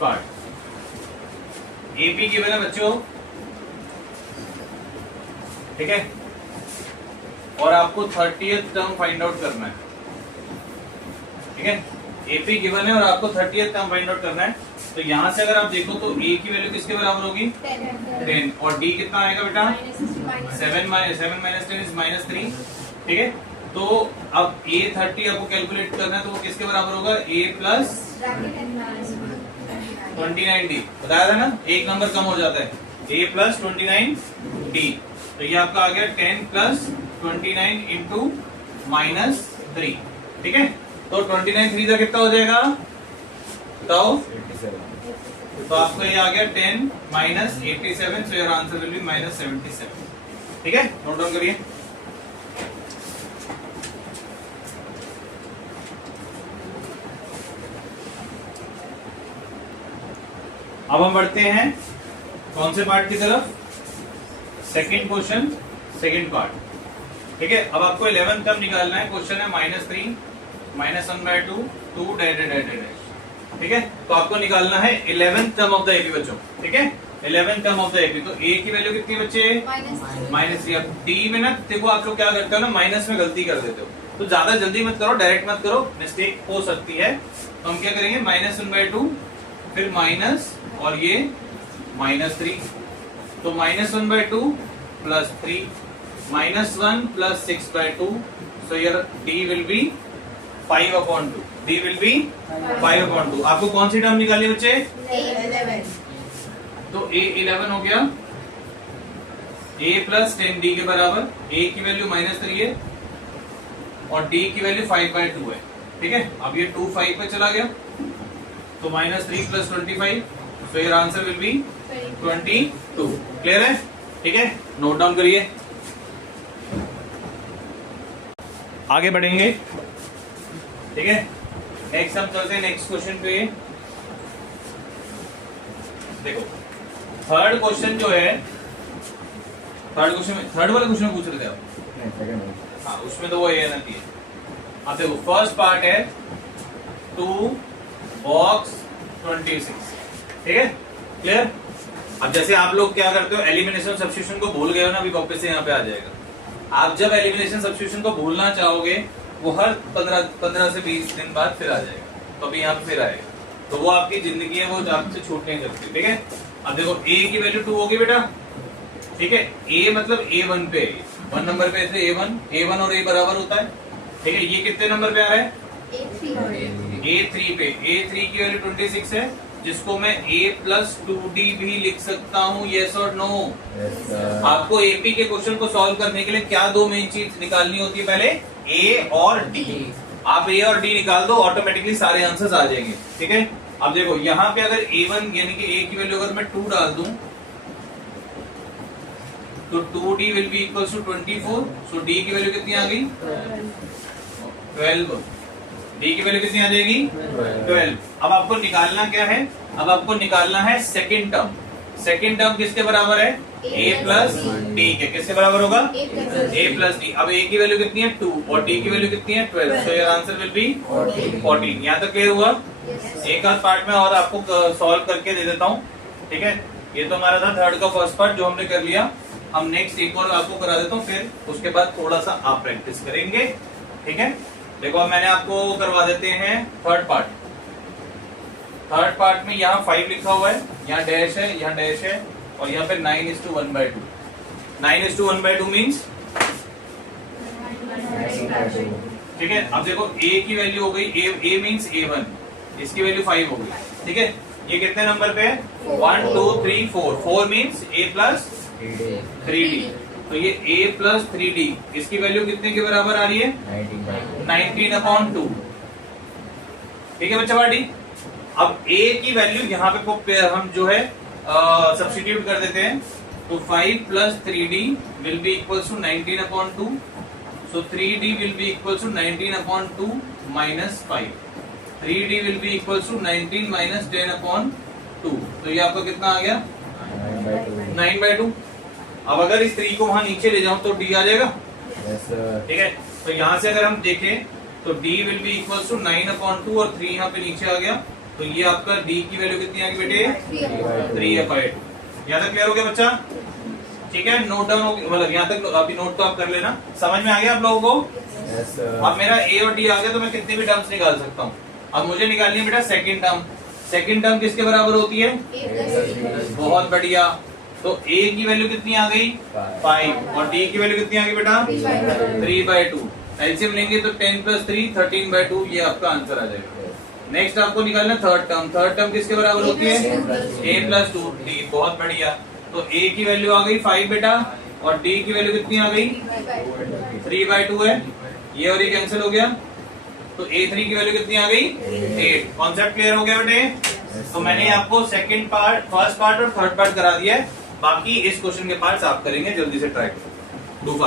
Part AP given है बच्चों, ठीक है, और आपको 30th टर्म फाइंड आउट करना है, ठीक है। एपी गिवन है और आपको 30th टर्म फाइंड आउट करना है। तो यहां से अगर आप देखो तो ए की वैल्यू किसके बराबर होगी 10 और डी कितना आएगा बेटा 7 माइनस 10 इज -3, ठीक है। तो अब ए 30 आपको कैलकुलेट करना है तो वो किसके बराबर होगा ए प्लस 29d, बताया था ना, एक नंबर कम हो जाता है, a प्लस 29d। तो ये आपका आ गया 10 प्लस 29 इंटू -3, ठीक है। तो 29 3 का कितना हो जाएगा तो आपको ये आ गया 10 minus 87, so your answer will be -77, ठीक है। नोट डाउन करिए। अब हम बढ़ते हैं कौन से पार्ट की तरफ, सेकंड क्वेश्चन, सेकंड पार्ट, ठीक है। अब आपको 11th टर्म निकालना है। क्वेश्चन है -3 -1/2 2 डैश डैश डैश, ठीक है। तो आपको निकालना है 11th term of the AP बच्चों, ठीक है। 11th term of the AP, तो ए की वैल्यू कितनी बच्चे -3। अब डी में ना देखो आप लोग क्या करते हो ना, माइनस में गलती कर देते हो, तो ज्यादा जल्दी मत करो, डायरेक्ट मत करो, मिस्टेक हो सकती है। तो हम क्या करेंगे -1/2 फिर माइनस और ये -3, तो -1/2 plus 3 -1 plus 6/2, so your D will be 5/2, D will be 5/2। आपको कौन सी टर्म निकालनी बच्चे 11। तो a 11 हो गया, a प्लस 10d के बराबर, a की वैल्यू -3 है और d की वैल्यू 5/2 है, ठीक है। अब ये 2 5 पे चला गया, तो -3 plus 25, so your answer will be 22, clear है, ठीक है। नोट डाउन करिए, आगे बढ़ेंगे, ठीक है। नेक्स्ट हम चलते हैं नेक्स्ट क्वेश्चन पे। देखो थर्ड क्वेश्चन जो है, थर्ड वाले क्वेश्चन पूछ रहे थे आप, हाँ उसमें तो वो ये ना थी। अब देखो फर्स्ट पार्ट है 2 बॉक्स 26, ठीक है, क्लियर। अब जैसे आप लोग क्या करते हो, एलिमिनेशन सब्स्टिट्यूशन को भूल गए हो ना, अभी वापस से यहाँ पे आ जाएगा। आप जब एलिमिनेशन सब्स्टिट्यूशन को भूलना चाहोगे वो हर 15 से 20 दिन बाद फिर आ जाएगा, तो अभी यहाँ पे फिर आएगा, तो वो आपकी जिंदगी है, वो आपसे छूट नहीं सकती, ठीक है। अब देखो a की वैल्यू 2 होगी बेटा, ठीक है। a मतलब a1 पे, 1 नंबर पे थे a1 और a बराबर होता है, ठीक है। ये कितने नंबर पे आ रहा है A3 पे, A3 की वैल्यू 26 है, जिसको मैं A प्लस 2D भी लिख सकता हूँ, येस और नो। आपको एपी के क्वेश्चन को सॉल्व करने के लिए क्या दो मेन चीज निकालनी होती है, पहले A और D। आप A और D निकाल दो, ऑटोमेटिकली सारे आंसर्स आ जाएंगे, ठीक है। अब देखो यहाँ पे अगर A1 यानी कि A की वैल्यू अगर मैं 2 डाल दूं तो 2D will be equal to 24, so D की वैल्यू कितनी आ गई 12, डी की वैल्यू कितनी आ जाएगी 12। अब आपको निकालना क्या है, अब आपको निकालना है सेकंड टर्म। सेकंड टर्म किसके बराबर है a प्लस डी के, किसके बराबर होगा a प्लस डी। अब a की वैल्यू कितनी है 2 और d की वैल्यू कितनी है 12, so your answer will be 14। यहाँ तक क्लियर हुआ। एक आध पार्ट में और आपको सॉल्व करके दे देता हूँ, ठीक है। ये तो हमारा था थर्ड का फर्स्ट पार्ट जो हमने कर लिया। हम नेक्स्ट एक और आपको करा देता हूँ, फिर उसके बाद थोड़ा सा आप प्रैक्टिस करेंगे, ठीक है। देखो अब मैंने आपको करवा देते हैं थर्ड पार्ट। थर्ड पार्ट में यहाँ 5 लिखा हुआ है, यहाँ डैश है, यहाँ डैश है, और यहाँ पे 9:1/2। 9:1/2 मीन्स, ठीक है। अब देखो a की वैल्यू हो गई, a मीन्स a1, इसकी वैल्यू 5 हो गई, ठीक है। ये कितने नंबर पे है 1 2 3 4, 4 मीन्स a प्लस 3d, तो ये a प्लस 3d, इसकी वैल्यू कितने के बराबर आ रही है 19/2, ठीक है बच्चा पार्टी। अब a की वैल्यू यहाँ पे हम जो है सब्स्टिट्यूट कर देते हैं, तो 5 plus 3d will be equal to 19/2, so 3d will be equal to 19/2 minus 5, 3d will be equal to 19 minus 10/2, तो ये आपका कितना आ गया 9/2। अब अगर इस 3 को वहां नीचे ले जाऊं तो d आ जाएगा, ठीक है। तो यहां से अगर हम देखें तो d will be equal to 9/2 और 3 यहाँ पे नीचे आ गया, तो ये आपका डी की वैल्यू कितनी आ गई बेटे 3/2। यहाँ तक क्लियर हो गया बच्चा? ठीक है, नोट डाउन हो गया, मतलब यहाँ तक अभी नोट तो आप कर लेना। समझ में आ गया आप लोगों को? अब मेरा ए और डी आ गया तो मैं कितनी भी टर्म्स निकाल सकता हूँ। अब मुझे निकालनी है बेटा सेकंड टर्म। सेकंड टर्म किसके बराबर होती है? बहुत बढ़िया। तो ए की वैल्यू कितनी आ गई 5 और डी की वैल्यू कितनी आ गई बेटा 3/2। एलसीएम लेंगे तो 10 + 3 13/2, ये आपका आंसर आ जाएगा। नेक्स्ट आपको निकालना थर्ड टर्म। थर्ड टर्म किसके बराबर होती है? a + 2d। बहुत बढ़िया। तो a की वैल्यू आ गई 5 बेटा और d की वैल्यू कितनी आ गई 3/2 है। ये और ये कैंसिल हो गया तो a3 की वैल्यू कितनी आ गई 8। कॉन्सेप्ट क्लियर हो गया बेटे? तो मैंने आपको सेकंड पार्ट, फर्स्ट पार्ट और थर्ड पार्ट करा दिया है। बाकी इस क्वेश्चन के पार्ट्स आप करेंगे, जल्दी से ट्राई करो। Do fast.